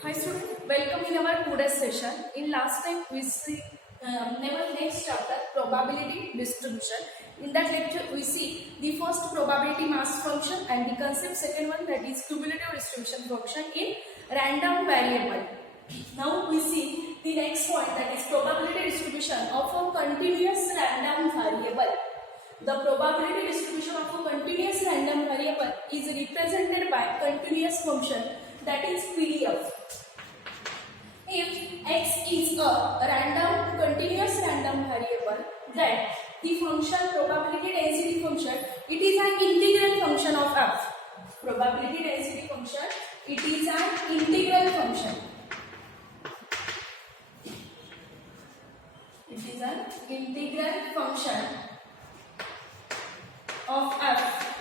Hi students, welcome in our today's session. In last time we see our next chapter probability distribution. In that lecture we see the first probability mass function and the concept second one, that is cumulative distribution function in random variable. Now we see the next point, that is probability distribution of a continuous random variable. The probability distribution of a continuous random variable is represented by continuous function, that is PDF. If x is a random continuous random variable, then the function probability density function, it is an integral function of f. Probability density function, it is an integral function. It is an integral function of f.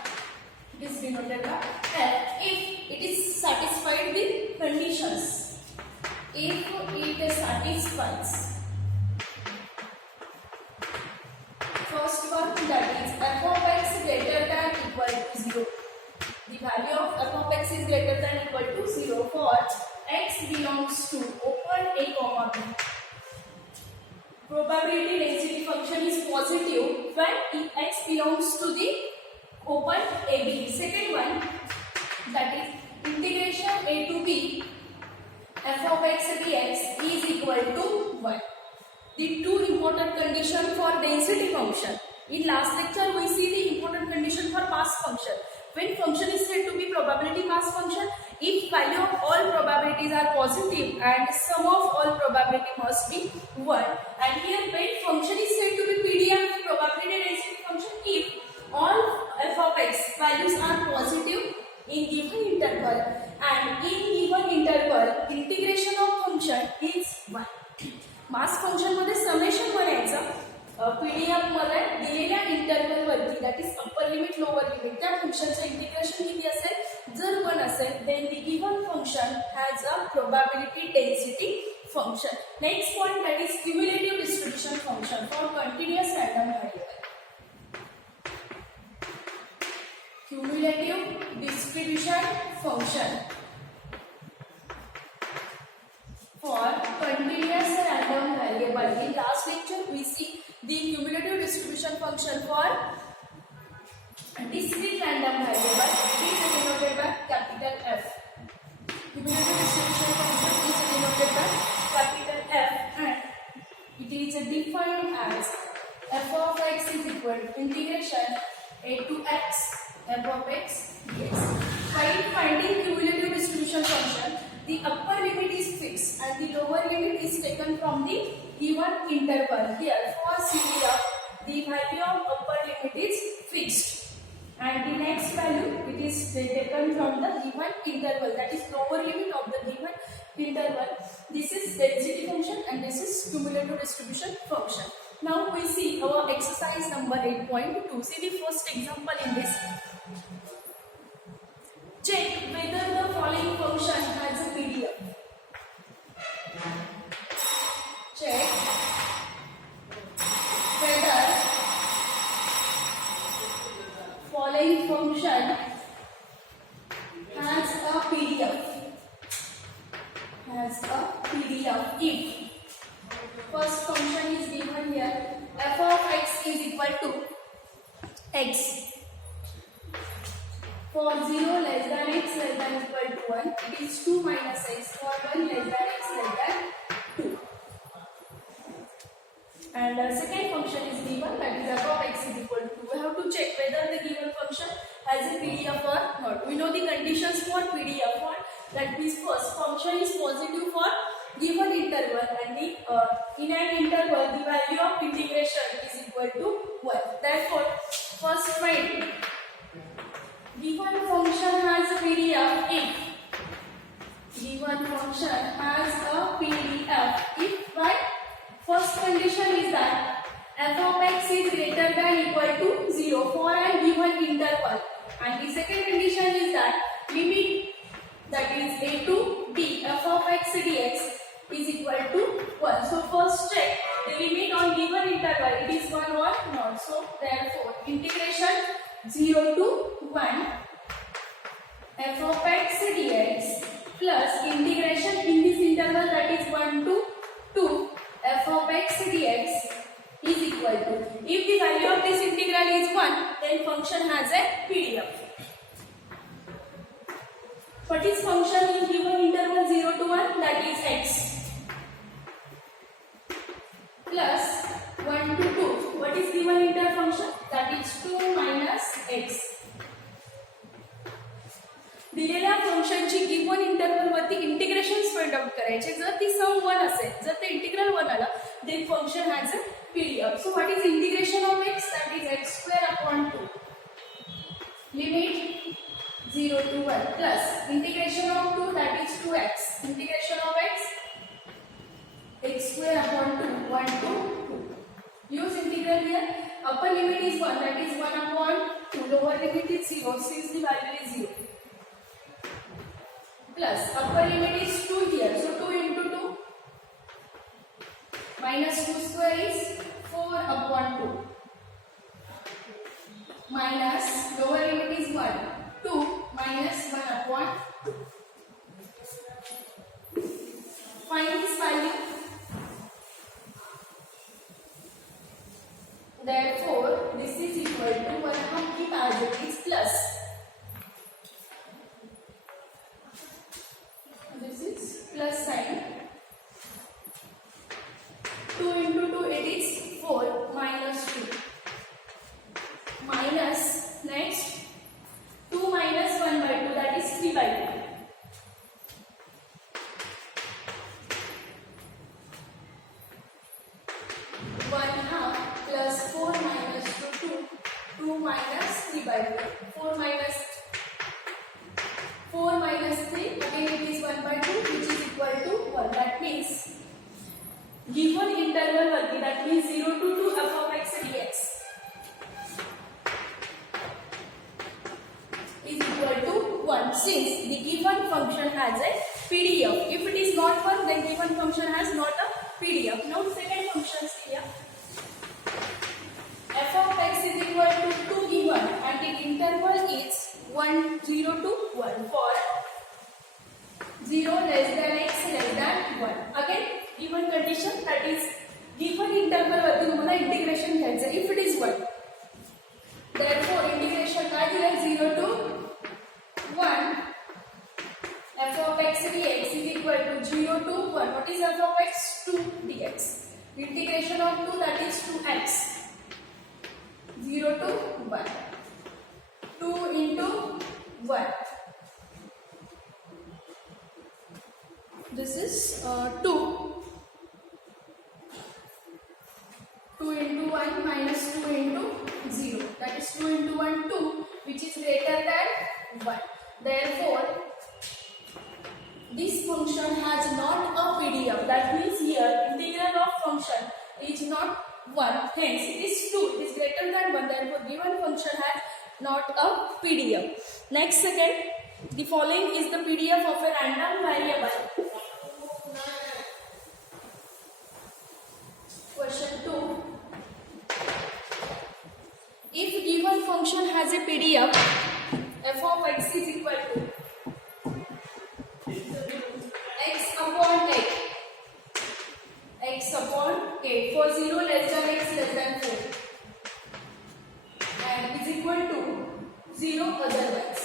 It is denoted by f if it is satisfied the conditions. If it satisfies first one, that is f of x greater than equal to 0. The value of f of x is greater than equal to 0 for x belongs to open a comma b. Probability density function is positive when x belongs to the open AB. Second one, that is integration a to b f of x dx is equal to 1. The two important conditions for density function. In last lecture we see the important condition for mass function. When function is said to be probability mass function, if value of all probabilities are positive and sum of all probability must be 1. And here when function is said to be PDF, probability density function, if all f of x values are positive in given interval and in given interval integration of function is 1. Mass function मध्ये summation बनायचं PDF मध्ये दिलेल्या interval वरती, that is upper limit lower limit, त्या फंक्शनचं integration किती असेल, जर 1 असेल then the given function has a probability density function. Next point, that is cumulative distribution function for continuous random variable. Cumulative distribution function for continuous random variable. In last lecture we see the cumulative distribution function for discrete random variable. It is denoted by capital F. Cumulative distribution function is denoted by capital F and it is defined as f of x is equal to integration a to x f of x dx. While finding cumulative distribution function, the upper limit is fixed and the lower limit is taken from the given interval. Here for CDF, the value of upper limit is fixed and the next value it is taken from the given interval, that is lower limit of the given interval. This is density function and this is cumulative distribution function. Now we see our exercise number 8.2. See the first example in this. Check whether the following function has a PDF. Check whether following function has a PDF. Has a PDF if first function is given here, f of x is equal to x. For 0 less than x less than equal to 1, it is 2 minus x. For 1 less than x less than 2. And the second function is given, that is f of x is equal to 2. We have to check whether the given function has a PDF or not. We know the conditions for PDF. What? That means first function is positive for given interval and the in an interval the value of integration is equal to 1. Therefore, first find given function has a PDF if given function has a PDF if by first condition is that f of x is greater than equal to 0 for a given interval, and the second condition is that limit, that is a to b f of x dx is equal to 1. So first check the limit on given interval, it is 1 or not. So therefore integration 0 to 1 f of x dx plus integration in this interval, that is 1 to 2, f of x dx is equal to, if the value of this integral is 1, then function has a PDF. What is function in given interval 0 to 1? That is x plus 1 to 2. What is given inter function? That is 2 minus x. दिलेल्या फंक्शनची given interval वरती इंटिग्रेशन्स find out करायचे. जर ती सम 1 असेल, जर ते integral 1 आला, then function has a PDF. So what is integration of x? That is x square upon 2. Limit 0 to 1 plus integration of 2, that is 2x. Integration of x, x square upon 2, 1 to 2. Use integral here. Upper limit is 1, that is 1 upon 2. Lower limit is 0 since the value is 0. Plus upper limit is 2 here, so 2 into 2 minus 2 square is 4 upon 2 minus lower limit is 1, 2 minus 1 upon 2. Find this value. Therefore this is equal to 1 half, keep as it is, plus this is plus sign, 2 into 2 it is 4 minus 2 minus next 2 minus 1 by 2, that is 3 by 2. 1 half plus 4 minus 2, 2 minus 3 by 2. 4 minus 3, again it is 1 by 2, which is equal to 1. That means given interval वरती, that means 0 to 2 f of x dx is equal to 1, since the given function has a PDF. If it is not 1, then given function has not a PDF. Now second function here, f of x is equal to 2 given and the interval is 0 to 1 for 0 less than x less than 1. Again given condition, that is given interval वरती तुम्हाला integration घ्यायचं. If it is 1, therefore integration काय दिलं, 0 to 1 f of x dx is equal to 0 to 1. What is f of x? 2 dx. Integration of 2, that is 2x. 0 to 1. 2 into 1. This is 2. 2 into 1 minus 2 into 0. That is 2 into 1, 2, which is greater than 1. Therefore, this function has not a PDF. That means here integral of function is not 1. Hence, it is 2. It is greater than 1. Therefore, given function has not a PDF. Next, second, the following is the PDF of a random variable. Question 2. If given function has a PDF, f of x is equal to x upon 8. X upon 8 for 0 less than x less than 4. And is equal to 0 otherwise.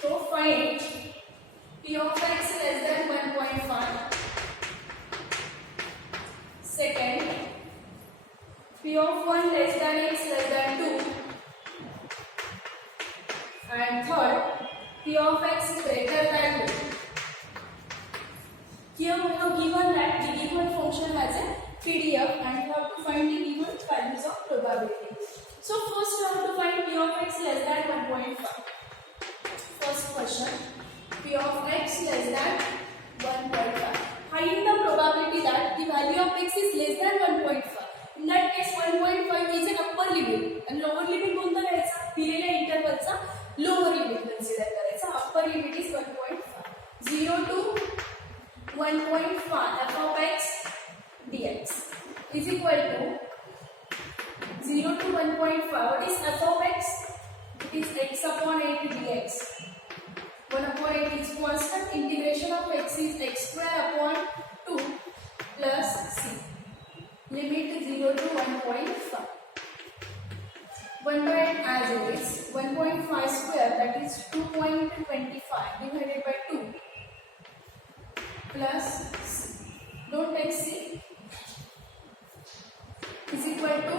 So find p of x less than 1.5. Second, p of 1 less than x less than 2. And third, p of x greater than 2. Here we have given that the given function has a PDF and we have to find the given values of probability. So first we have to find p of x less than 1.5. First question, p of x less than 1.5. Find the probability that the value of x is less than 1.5. In that case 1.5 is an upper limit and lower limit कोणता घ्यायचा, दिलेल्या इंटरवलचा lower limit consider करायचा. Upper limit is 1.5. 0 to 1.5 f of x dx is equal to 0 to 1.5. What is f of x? it is x upon 8 dx. 1 upon 8 is constant. Integration of x is x square upon 2 plus c. Limit 0 to 1.5. 1 by 8 as it is. 1.5 square, that is 2.25 divided by 2 plus c. Don't take c. Is equal to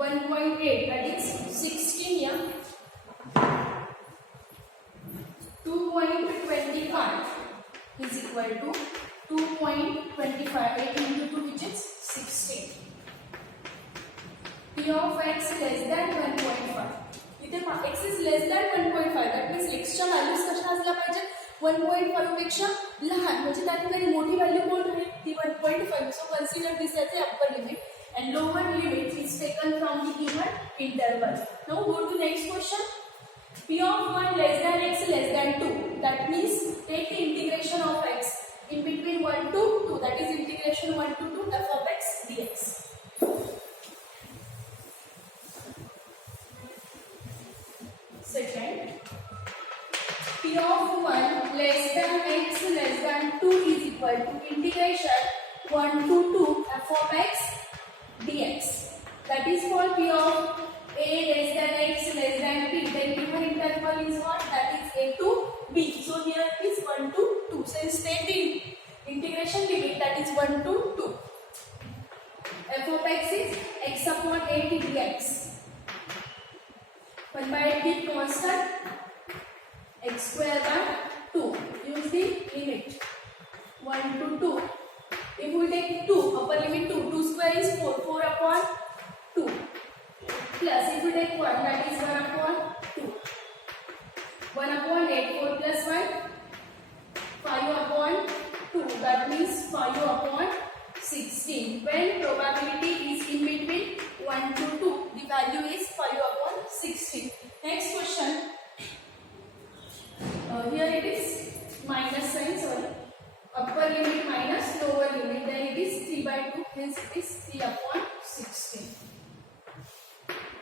1.8, that is 16 here. 2.25 is equal to 2.25. 8 into 2, which is 16. P of x less than 1.5. इथे x is less than 1.5. That means x च्या values कशा असल्या पाहिजे 1.5 पेक्षा लहान. म्हणजे त्या ठिकाणी मोठी व्हॅल्यू कोण आहे ती 1.5. So consider this as the upper limit and lower limit is taken from the given interval. Now go to next question. P of 1 less than x less than 2. That means take the integration of x in between 1 to 2. That is integration 1 to 2 f of x dx. Second, P of 1 less than x less than 2 is equal to integration 1 to 2 f of x dx. That is for P of a less than x less than b. Then given interval is what? That is a to b. So here it is 1 to 2. So instead the integration limit, that is 1 to 2. F of x is x upon 8 dx. 1 by 8 is constant. X square by 2. Use the limit 1 to 2. If we take 2, upper limit 2, 2 square is 4, 4 upon 2. Plus if we take 1, that is 1 upon 2. 1 upon 8, 4 plus 1, 5 upon 2. That means 5 upon 16. When probability is in between 1 to 2, the value is 5 upon 16. Next question. Here it is minus sign, sorry. Upper limit minus lower limit, then it is 3 by 2, hence it is 3 upon 16.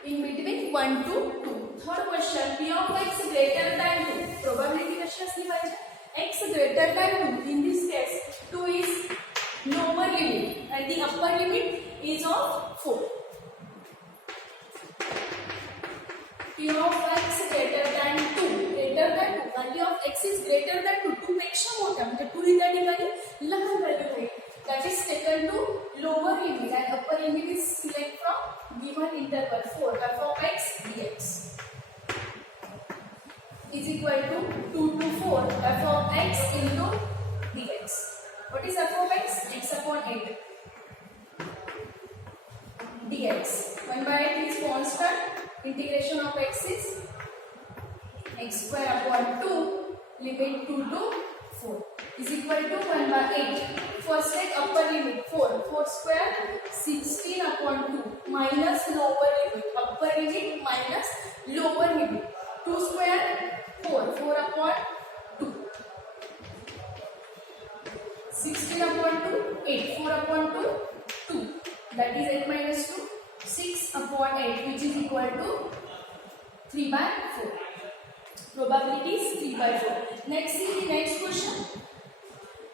In between 1 to 2. Third question, P of x greater than 2. Probability कशी असली पाहिजे? X greater than 2. In this case, 2 is lower limit and the upper limit is of 4. P of x greater than 2. Greater than 2. Value of x is greater than 2. 2 पेक्षा मोठा म्हणजे 2 ही त्या ठिकाणी लहान value आहे. That is taken to lower limit and upper limit is select from given interval 4 f of x dx is equal to 2 to 4 f of x into dx. What is f of x? X upon 8 dx. 1 by 8 is constant. Integration of x is x square upon 2 limit 2 to 4 is equal to 1 by 8. First take upper limit 4. 4 square 16 upon 2 minus lower limit. Upper limit minus lower limit. 2 square 4. 4 upon 2. 16 upon 2 8. 4 upon 2 2. That is 8 minus 2. 6 upon 8, which is equal to 3 by 4. Probability is 3 by 4. Next is the next question.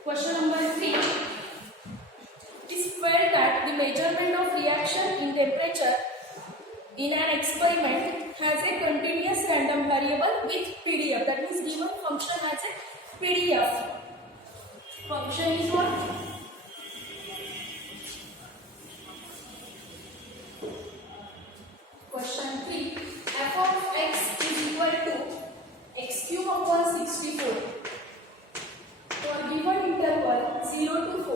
Question number 3. It is felt that the measurement of reaction in temperature in an experiment has a continuous random variable with PDF. That means given function has a PDF. Function is what? Question 3. F of x is equal to x cube upon 64 for given interval 0 to 4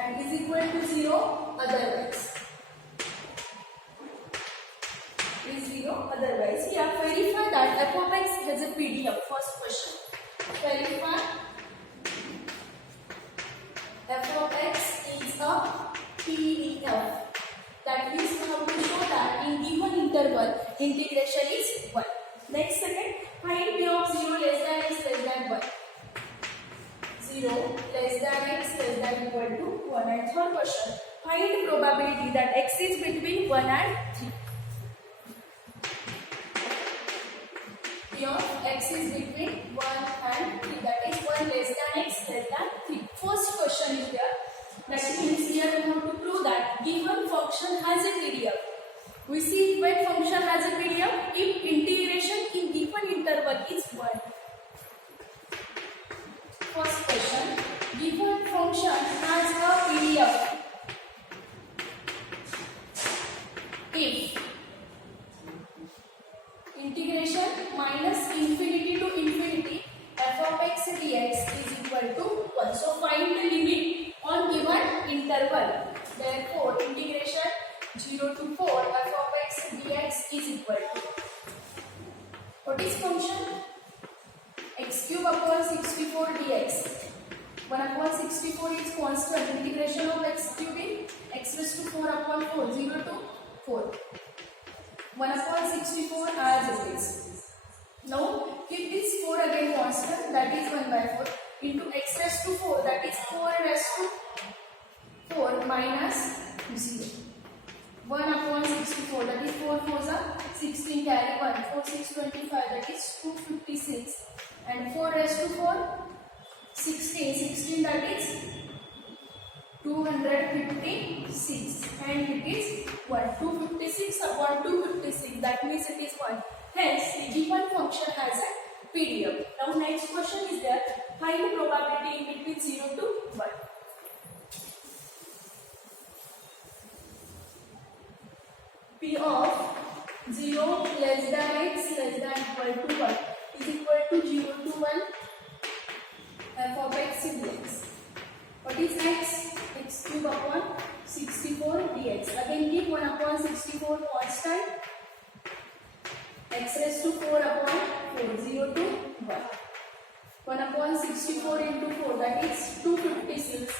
and is equal to 0 otherwise. Is 0 otherwise. Here verify that f of x has a PDF. First question. Verify f of x is a PDF. That means we have to show that in given interval integration is 1. Next second, find P of 0 less than x less than 1. 0 less than x less than equal to 1. And third question, find probability that x is between 1 and 3. P of x is between 1 and 3. That is 1 less than x less than 3. First question is there. That means here we have to prove that given function has a PDF. We see when function has a PDF if integration in given interval is 1. First question. Given function has a PDF if integration minus infinity to infinity f of x dx is equal to 1. So find the limit on given interval. Therefore, integration 0 to 4 f of x dx is equal to, what is function? X cube upon 64 dx. 1 upon 64 is constant. Integration of x cube is x raised to 4 upon 4. 0 to 4. 1 upon 64 as it is. Now, keep this 4 again constant, that is 1 by 4 into x raised to 4, that is 4 raised to 4 minus 0. 1 upon 64, that is 4 4s are 16, carry 1, 4 6 25, that is 256, and 4 raised to 4, 16, that is 256, and it is 1. 256 upon 256, that means it is 1. Hence, the given function has a PDF. Now, next question is there. Find the probability in between 0 to 1. P of 0 less than x less than equal to 1 is equal to 0 to 1 f of x dx. What is x? X cube upon 64 dx. Again, keep 1 upon 64 constant. X raised to 4 upon 4, 0 to 1. 1 upon 64 into 4, that is 256.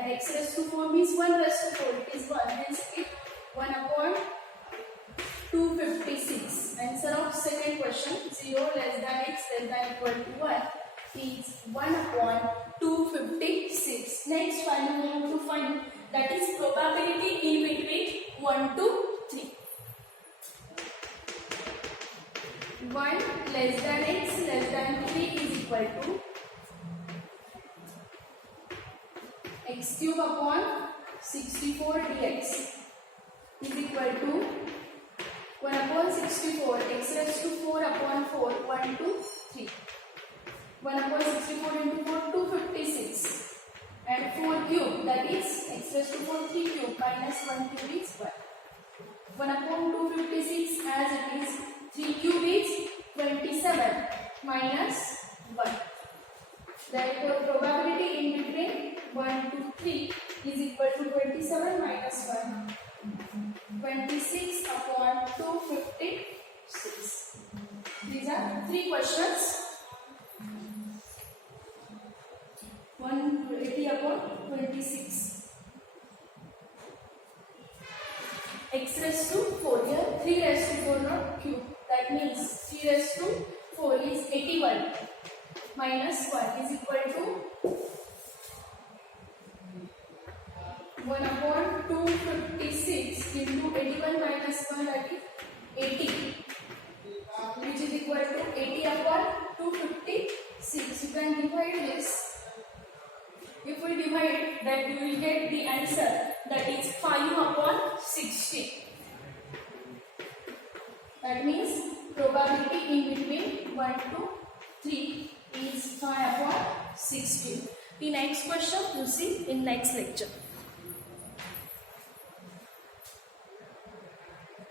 And x raised to 4 means 1 raised to 4, it is 1. Hence, it 1 upon 256. Answer of second question, 0 less than x less than equal to 1 is 1 upon 256. Next, finally, we have to find, that is probability in between 1 to 3. 1 less than x less than 3 is equal to x cube upon 64 dx is equal to 1 upon 64, x raised to 4 upon 4, 1 to 3. 1 upon 64 into 4, 256. And 4 cube, that is x raised to 4, 3 cube minus 1 cube is 1. 1 upon 256 as it is, 3 cube is 27 minus 1. Therefore, probability in between 1 to 3 is equal to 27 minus 1. 26 upon 256. These are 3 questions. 180 upon 26. X raised to 4, here 3 raised to 4 not cube. That means 3 raised to 4 is 81 minus 1 is equal to 1 upon 256 into 81 minus 1, that is 80, which is equal to 80 upon 256. You can divide this. If we divide, then we will get the answer, that is 5 upon 60. That means probability in between 1 to 3 is 5 upon 60. The next question you see in next lecture.